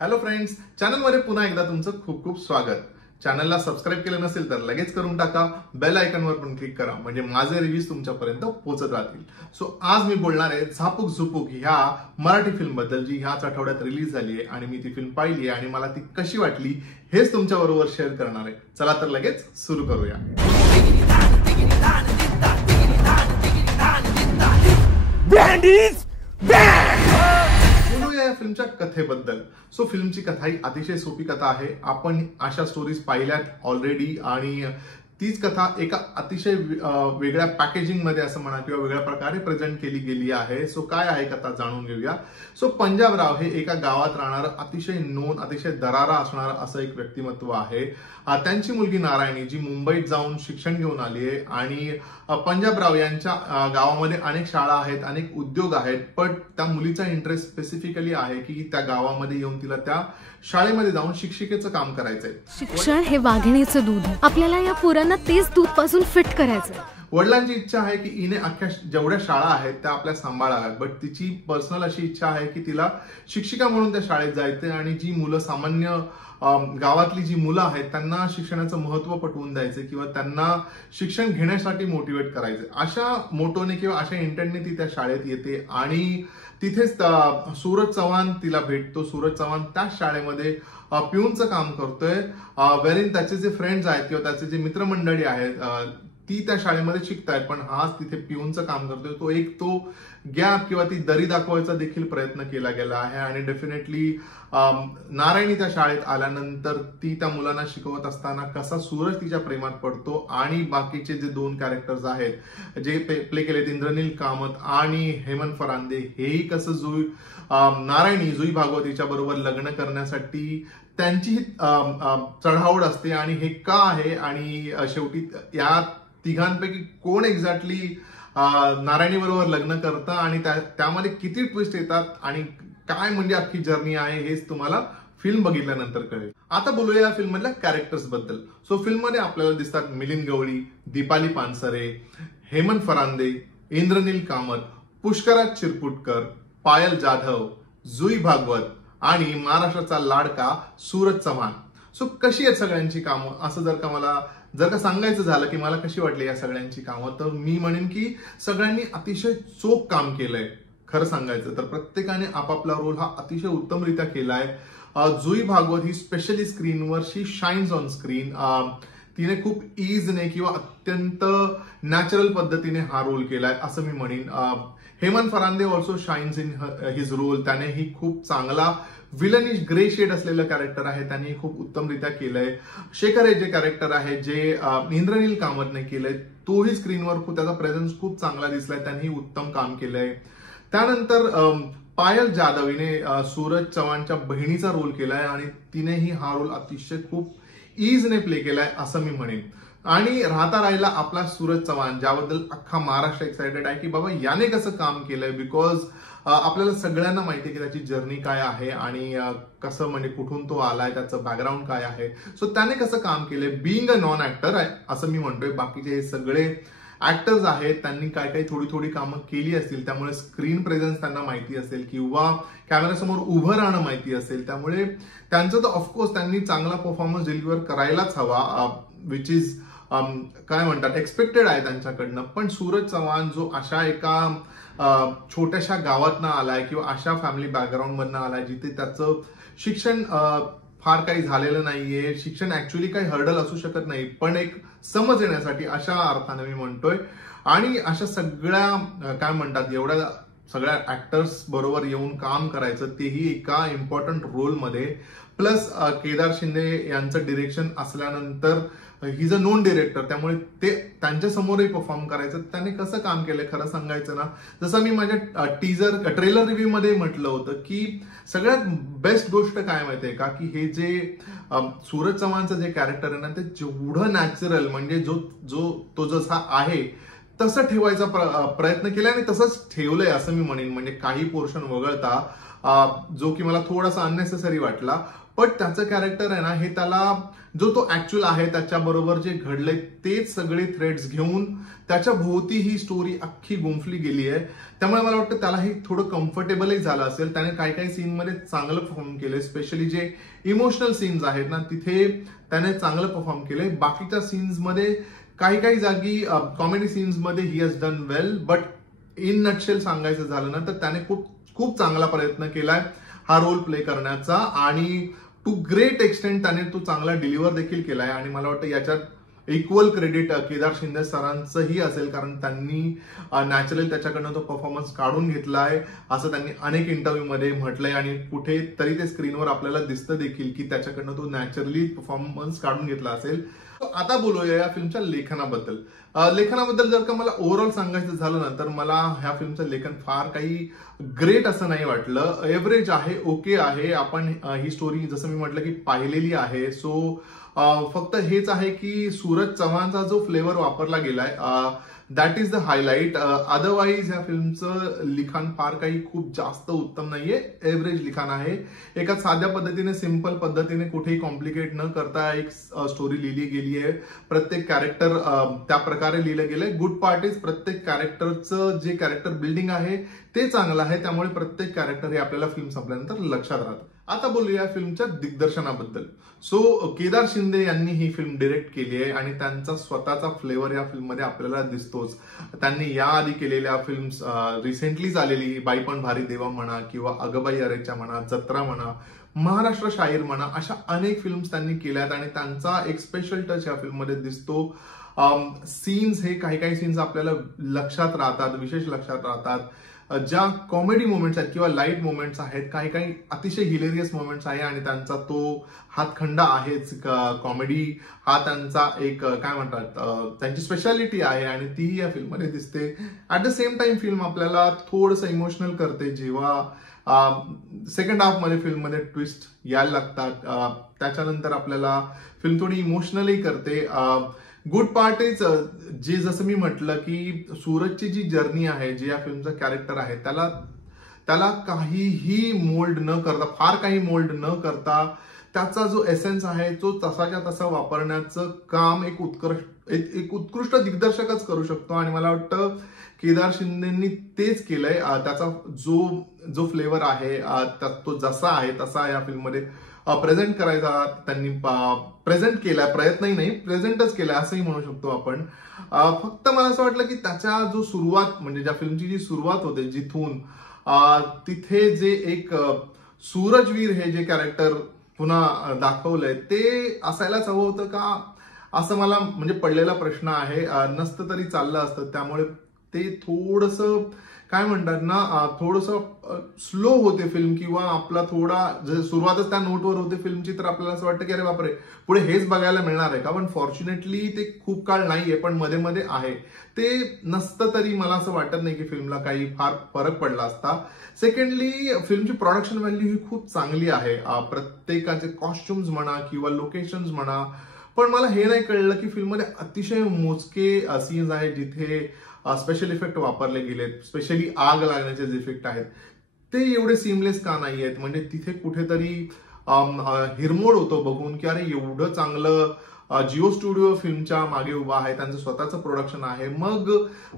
Hello friends, चॅनलमध्ये पुन्हा एकदा तुमचं खूप खूप स्वागत. चॅनलला सबस्क्राईब केलं नसेल तर लगेच करून टाका. बेल आयकॉनवर पण क्लिक करा म्हणजे माझे रिव्ह्यूज तुमच्यापर्यंत पोहोचत राहतील. सो आज मी बोलणार आहे झापूक झुपूक ह्या मराठी फिल्म बद्दल, जी ह्याच आठवड्यात रिलीज झाली आहे आणि मी ती फिल्म पाहिली आहे आणि मला ती कशी वाटली हेच तुमच्या बरोबर शेअर करणार आहे. चला तर लगेच सुरू करूया. बोलूया या फिल्मच्या कथेबद्दल. सो फिल्मची कथा ही अतिशय सोपी कथा आहे. आपण अशा स्टोरीज पाहिल्यात ऑलरेडी आणि तीच कथा एका अतिशय वेगळ्या पॅकेजिंग मध्ये असं म्हणा किंवा वेगळ्या प्रकारे प्रेझेंट केली गेली आहे. सो काय आहे कथा जाणून घेऊया. सो पंजाबराव हे एका गावात राहणारं अतिशय अतिशय दरारा असणारं असं एक व्यक्तिमत्व आहे. त्यांची मुलगी नारायणी जी मुंबईत जाऊन शिक्षण घेऊन आली आहे आणि पंजाबराव यांच्या गावामध्ये अनेक शाळा आहेत, अनेक उद्योग आहेत, पण त्या मुलीचा इंटरेस्ट स्पेसिफिकली आहे की त्या गावामध्ये येऊन तिला त्या शाळेमध्ये जाऊन शिक्षिकेचं काम करायचंय. शिक्षण हे वाघिणीचं दूध, आपल्याला या पोरांना तेच दूध पासून फिट करायचं. वडिलांची इच्छा आहे की हिने अख्ख्या जेवढ्या शाळा आहेत त्या आपल्या सांभाळाव्यात, बट तिची पर्सनल अशी इच्छा आहे की तिला शिक्षिका म्हणून त्या शाळेत जायचंय आणि जी मुलं सामान्य गावातली जी मुलं आहेत त्यांना शिक्षणाचं महत्व पटवून द्यायचे किंवा त्यांना शिक्षण घेण्यासाठी मोटिवेट करायचे. अशा मोटोने किंवा अशा इंटेंटने ती त्या शाळेत येते आणि तिथेच सूरज चव्हाण तिला भेटतो. सूरज चव्हाण त्या शाळेमध्ये पिऊनचं काम करतोय. वेरीन त्याचे जे फ्रेंड्स आहेत किंवा त्याचे जे मित्रमंडळी आहेत ती त्या शाळेमध्ये शिकतायत, पण हाच तिथे पिऊनचं काम करतोय. तो गॅप किंवा ती दरी दाखवायचा देखील प्रयत्न केला गेला आहे आणि डेफिनेटली नारायणी त्या शाळेत आल्यानंतर ती त्या मुलांना शिकवत असताना कसा सूरज तिच्या प्रेमात पडतो आणि बाकीचे जे दोन कॅरेक्टर्स आहेत जे प्ले केलेत इंद्रनील कामत आणि हेमंत फरांदे, हेही कसं नारायणी जुई भागवतीच्या बरोबर लग्न करण्यासाठी त्यांची चढाओढ असते आणि हे का आहे आणि शेवटी या तिघांपैकी कोण एक्झॅक्टली नारायणी बरोबर लग्न करतं आणि त्यामध्ये किती ट्विस्ट येतात आणि काय म्हणजे अख्खी जर्नी आहे हेच तुम्हाला फिल्म बघितल्यानंतर कळेल. आता बोलूया या फिल्म मधल्या कॅरेक्टर्स बद्दल. सो फिल्म मध्ये आपल्याला दिसतात मिलिंद गवळी, दीपाली पानसरे, हेमंत फरांदे, इंद्रनील कामत, पुष्कराज चिरपुटकर, पायल जाधव, जुई भागवत आणि महाराष्ट्राचा लाडका सूरज चव्हाण. सो कशी आहेत सगळ्यांची कामं असं जर का सांगायचं झालं की मला कशी वाटली या सगळ्यांची कामं, तर मी म्हणेन की सगळ्यांनी अतिशय चोख काम केलंय. खरं सांगायचं तर प्रत्येकाने आपापला रोल हा अतिशय उत्तमरित्या केलाय. जुई भागवत ही स्पेशली स्क्रीनवर शी शाईन्स ऑन स्क्रीन. तिने खूप इजने किंवा अत्यंत नॅचरल पद्धतीने हा रोल केलाय असं मी म्हणेन. Hemant Farande also shines in his role. त्यानेही खूप चांगला विलनिश ग्रे शेड असलेलं कॅरेक्टर आहे, त्यांनी खूप उत्तमरित्या केलंय. शेखर हे जे कॅरेक्टर आहे जे इंद्रनील कामतने केलंय, तोही स्क्रीनवर त्याचा प्रेझेन्स खूप चांगला दिसलाय, त्यांनी उत्तम काम केलंय. त्यानंतर पायल जाधव हिने सूरज चव्हाणच्या बहिणीचा रोल केलाय आणि तिनेही हा रोल अतिशय खूप इजने प्ले केलाय असं मी म्हणेन. आणि राहिला आपला सूरज चव्हाण, ज्याबद्दल अख्खा महाराष्ट्र एक्सायटेड आहे की बाबा याने कसं काम केलंय. बिकॉज आपल्याला सगळ्यांना माहिती आहे की त्याची जर्नी काय आहे आणि कसं म्हणजे कुठून तो आलाय, त्याचं बॅकग्राऊंड काय आहे. सो त्याने कसं काम केलंय बिईंग अ नॉन ऍक्टर आहे असं मी म्हणतोय. बाकीचे हे सगळे ऍक्टर्स आहेत, त्यांनी काय थोडी कामं केली असतील, त्यामुळे स्क्रीन प्रेझेन्स त्यांना माहिती असेल किंवा कॅमेऱ्यासमोर उभं राहणं माहिती असेल, त्यामुळे त्यांचं तर ऑफकोर्स त्यांनी चांगला परफॉर्मन्स डिलिव्हर करायलाच हवा, विच इज काय म्हणतात एक्सपेक्टेड आहे त्यांच्याकडनं. पण सूरज चव्हाण जो अशा एका छोट्याशा गावातनं आलाय किंवा अशा फॅमिली बॅकग्राऊंड मधनं आलाय जिथे त्याचं शिक्षण फार काही झालेलं नाहीये, शिक्षण ऍक्च्युअली काही हर्डल असू शकत नाही, पण एक समज येण्यासाठी अशा अर्थाने मी म्हणतोय. आणि अशा सगळ्या काय म्हणतात एवढ्या सगळ्या ऍक्टर्स बरोबर येऊन काम करायचं, तेही एका इम्पॉर्टंट रोलमध्ये. प्लस केदार शिंदे यांचं डिरेक्शन असल्यानंतर he is a known director, त्यामुळे ते त्यांच्या समोरही परफॉर्म करायचं. त्याने कसं काम केलंय खरं सांगायचं ना, जसं मी माझ्या ट्रेलर रिव्ह्यू मध्ये म्हटलं होतं की सगळ्यात बेस्ट गोष्ट काय माहितीये का, की हे जे सूरज चव्हाणचं जे कॅरेक्टर आहे ना, ते जेवढं नॅचरल म्हणजे तो जसा आहे तसं ठेवायचा प्रयत्न केलाय आणि तसंच ठेवलंय असं मी म्हणेन. म्हणजे काही पोर्शन वगळता जो की मला थोडासा अननेसेसरी वाटला. पण त्याचं कॅरेक्टर आहे ना, हे त्याला जो तो ऍक्च्युअल आहे त्याच्याबरोबर जे घडलंय तेच सगळे थ्रेड्स घेऊन त्याच्या भोवती ही स्टोरी अख्खी गुंफली गेली आहे. त्यामुळे मला वाटतं त्याला हे थोडं कम्फर्टेबलही झालं असेल. त्याने काही सीन मध्ये चांगलं परफॉर्म केलंय, स्पेशली जे इमोशनल सीन्स आहेत ना तिथे त्याने चांगलं परफॉर्म केलंय. बाकीच्या सीन्स मध्ये काही जागी कॉमेडी सीन्स मध्ये he has done well, but in nutshell सांगायचं झालं ना तर त्याने खूप चांगला प्रयत्न केलाय हा रोल प्ले करण्याचा आणि टू ग्रेट एक्सटेंट त्याने तो चांगला डिलिव्हर देखील केलाय. आणि मला वाटतं याच्यात इक्वल क्रेडिट केदार शिंदे सरांचंही असेल, कारण त्यांनी नॅचरली त्याच्याकडनं तो परफॉर्मन्स काढून घेतलाय असं त्यांनी अनेक इंटरव्ह्यू मध्ये म्हटलंय आणि कुठे तरी ते स्क्रीनवर आपल्याला दिसतं देखील की त्याच्याकडनं तो नॅचरली परफॉर्मन्स काढून घेतला असेल. आता बोलूया या फिल्मच्या लेखनाबद्दल. लेखनाबद्दल जर का मला ओव्हरऑल सांगायचं झालं ना तर मला ह्या फिल्मचं लेखन फार काही ग्रेट असं नाही वाटलं. एव्हरेज आहे, ओके आहे. आपण ही स्टोरी जसं मी म्हटलं की पाहिलेली आहे. सो फक्त हेच आहे की सूरज चव्हाणचा जो फ्लेवर वापरला गेलाय that is the highlight. Otherwise ह्या फिल्मचं लिखाण फार काही खूप जास्त उत्तम नाहीये, एव्हरेज लिखाण आहे. एका साध्या पद्धतीने, सिंपल पद्धतीने, कुठेही कॉम्प्लिकेट न करता एक स्टोरी लिहिली गेली आहे. प्रत्येक कॅरेक्टर त्या प्रकारे लिहिलं गेलंय. गुड पार्ट इज प्रत्येक कॅरेक्टरचं जे कॅरेक्टर बिल्डिंग आहे ते चांगलं आहे. त्यामुळे प्रत्येक कॅरेक्टर हे आपल्याला फिल्म संपल्यानंतर लक्षात राहतं. आता बोलूया फिल्मच्या दिग्दर्शनाबद्दल. सो केदार शिंदे यांनी ही फिल्म डिरेक्ट केली आहे आणि त्यांचा स्वतःचा फ्लेवर या फिल्ममध्ये आपल्याला दिसतोच. त्यांनी याआधी केलेल्या फिल्म्स, रिसेंटलीच आलेली बाई पण भारी देवा म्हणा किंवा अगबाई अरेच्या म्हणा, जत्रा म्हणा, महाराष्ट्र शाहीर म्हणा, अशा अनेक फिल्म्स त्यांनी केल्यात आणि त्यांचा एक स्पेशल टच या फिल्ममध्ये दिसतो. सीन्स हे काही सीन्स आपल्याला लक्षात राहतात, विशेष लक्षात राहतात. ज्या कॉमेडी मोमेंट्स आहेत किंवा लाईट मोमेंट्स आहेत, काही अतिशय हिलेरियस मोमेंट्स आहे आणि त्यांचा तो हातखंडा आहेच. कॉमेडी हा त्यांचा एक काय म्हणतात त्यांची स्पेशालिटी आहे आणि तीही या फिल्ममध्ये दिसते. At the same time film आपल्याला थोडंसं इमोशनल करते जेव्हा सेकंड हाफ मध्ये फिल्ममध्ये ट्विस्ट यायला लागतात. त्याच्यानंतर आपल्याला फिल्म थोडी इमोशनलही करते. गुड पार्ट इज जे जसं मी म्हटलं की सूरजची जी जर्नी आहे, जे या फिल्मचं कॅरेक्टर आहे, त्याला काहीही मोल्ड न करता, फार काही मोल्ड न करता त्याचा जो एसेन्स आहे तो तसाच्या तसा वापरण्याचं काम एक उत्कृष्ट दिग्दर्शकच करू शकतो. आणि मला वाटतं केदार शिंदेंनी तेच केलंय. त्याचा जो फ्लेवर आहे तो जसा आहे तसा या फिल्ममध्ये प्रेझेंट करायचा त्यांनी प्रेझेंट केलाय. प्रयत्नही नाही, प्रेझेंटच केलाय असंही म्हणू शकतो आपण. फक्त मला असं वाटलं की त्याच्या जो सुरुवात, म्हणजे ज्या फिल्मची जी सुरुवात होते जिथून, तिथे जे एक सूरजवीर हे जे कॅरेक्टर पुन्हा दाखवलंय ते असायलाच हवं होतं का, असं मला म्हणजे पडलेला प्रश्न आहे. नसतं तरी चाललं असतं. त्यामुळे ते थोडंसं काय म्हणतात ना, थोडंसं स्लो होते फिल्म किंवा आपला थोडा सुरुवातच त्या नोटवर होते फिल्मची, तर आपल्याला असं वाटतं की अरे बापरे पुढे हेच बघायला मिळणार आहे का. पण फॉर्च्युनेटली ते खूप काळ नाहीये, पण मध्ये मध्ये आहे. ते नसतं तरी मला असं वाटत नाही की फिल्मला काही फार फरक पडला असता. सेकंडली फिल्मची प्रोडक्शन व्हॅल्यू ही खूप चांगली आहे. प्रत्येकाचे कॉस्ट्युम्स म्हणा किंवा लोकेशन्स म्हणा. पण मला हे नाही कळलं की फिल्ममध्ये अतिशय मोजके सीन्स आहेत जिथे स्पेशल इफेक्ट वापरले गेलेत. स्पेशली आग लागण्याचे जे इफेक्ट आहेत ते एवढे सीमलेस का नाही आहेत. म्हणजे तिथे कुठेतरी हिरमोड होतो बघून की अरे एवढं चांगलं जिओ स्टुडिओ फिल्मच्या मागे उभा आहे, त्यांचं स्वतःचं प्रोडक्शन आहे, मग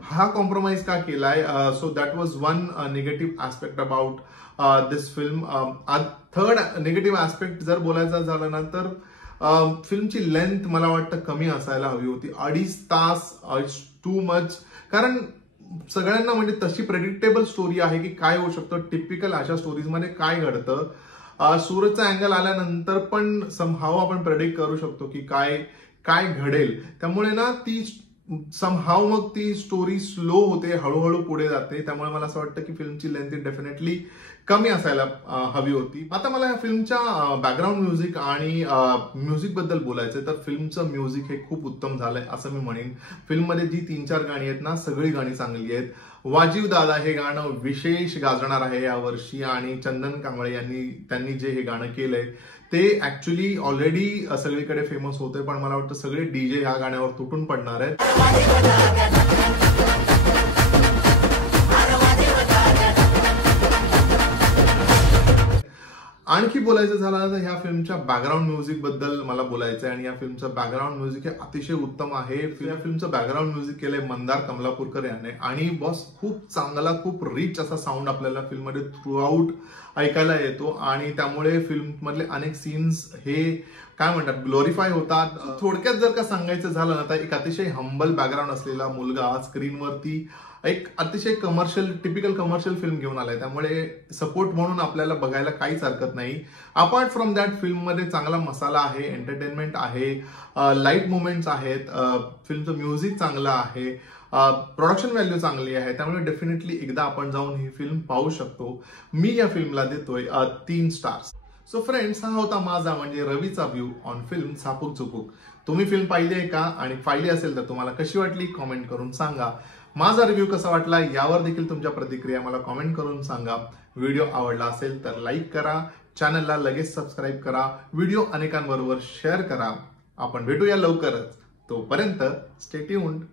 हा कॉम्प्रोमाइज का केलाय. So that was one negative aspect about this film. Third negative aspect जर बोलायचं झालं ना तर फिल्मची लेंथ मला वाटतं कमी असायला हवी होती. 2.5 तास इट्स टू मच. कारण सगळ्यांना म्हणजे तशी प्रेडिक्टेबल स्टोरी आहे की काय होऊ शकतं, टिपिकल अशा स्टोरीजमध्ये काय घडतं. सूरजचा अँगल आल्यानंतर पण समहाव आपण प्रेडिक्ट करू शकतो की काय घडेल. त्यामुळे ना ती समहाव मग ती स्टोरी स्लो होते, हळूहळू पुढे जाते. त्यामुळे मला असं वाटतं की फिल्मची लेंथ डेफिनेटली कमी असायला हवी होती. आता मला या फिल्मच्या बॅकग्राऊंड म्युझिक आणि म्युझिक बद्दल बोलायचंय तर फिल्मचं म्युझिक हे खूप उत्तम झालंय असं मी म्हणेन. फिल्ममध्ये जी 3-4 गाणी आहेत ना, सगळी गाणी चांगली आहेत. वाजीव दादा हे गाणं विशेष गाजणार आहे यावर्षी आणि चंदन कांबळे त्यांनी जे हे गाणं केलंय ते ऍक्च्युली ऑलरेडी सगळीकडे फेमस होते, पण मला वाटतं सगळे डीजे ह्या गाण्यावर तुटून पडणार आहेत. आणखी बोलायचं झालं तर ह्या फिल्मच्या बॅकग्राऊंड म्युझिक बद्दल मला बोलायचं आहे आणि या फिल्मचं बॅकग्राऊंड म्युझिक हे अतिशय उत्तम आहे. या फिल्मचं बॅकग्राऊंड म्युझिक केलंय मंदार कमलापूरकर याने आणि बॉस खूप चांगला, खूप रिच असा साऊंड आपल्याला फिल्ममध्ये थ्रू आउट ऐकायला येतो आणि त्यामुळे फिल्म मधले अनेक सीन्स हे काय म्हणतात ग्लोरीफाय होतात. थोडक्यात जर का सांगायचं झालं ना तर एक अतिशय हंबल बॅकग्राऊंड असलेला मुलगा स्क्रीनवरती एक अतिशय टिपिकल कमर्शियल फिल्म घेऊन आलाय. त्यामुळे सपोर्ट म्हणून आपल्याला बघायला काहीच हरकत नाही. अपार्ट फ्रॉम दॅट फिल्ममध्ये चांगला मसाला आहे, एंटरटेनमेंट आहे, लाईट मुवमेंट्स आहेत, फिल्मचं म्युझिक चांगलं आहे, प्रोडक्शन व्हॅल्यू चांगली आहे. त्यामुळे डेफिनेटली एकदा आपण जाऊन ही फिल्म पाहू शकतो. मी या फिल्मला देतोय 3 स्टार्स. सो फ्रेंड्स, हा होता माझा म्हणजे रवीचा व्ह्यू ऑन फिल्म छापूक चुपूक. तुम्ही फिल्म पाहिली आहे का आणि पाहिली असेल तर तुम्हाला कशी वाटली कॉमेंट करून सांगा. माझा रिव्ह्यू कसा वाटला यावर देखील तुमच्या प्रतिक्रिया मला कॉमेंट करून सांगा. व्हिडिओ आवडला असेल तर लाईक करा, चॅनलला लगेच सबस्क्राईब करा, व्हिडिओ अनेकांबरोबर शेअर करा. आपण भेटूया लवकरच. तोपर्यंत स्टे ट्यून्ड.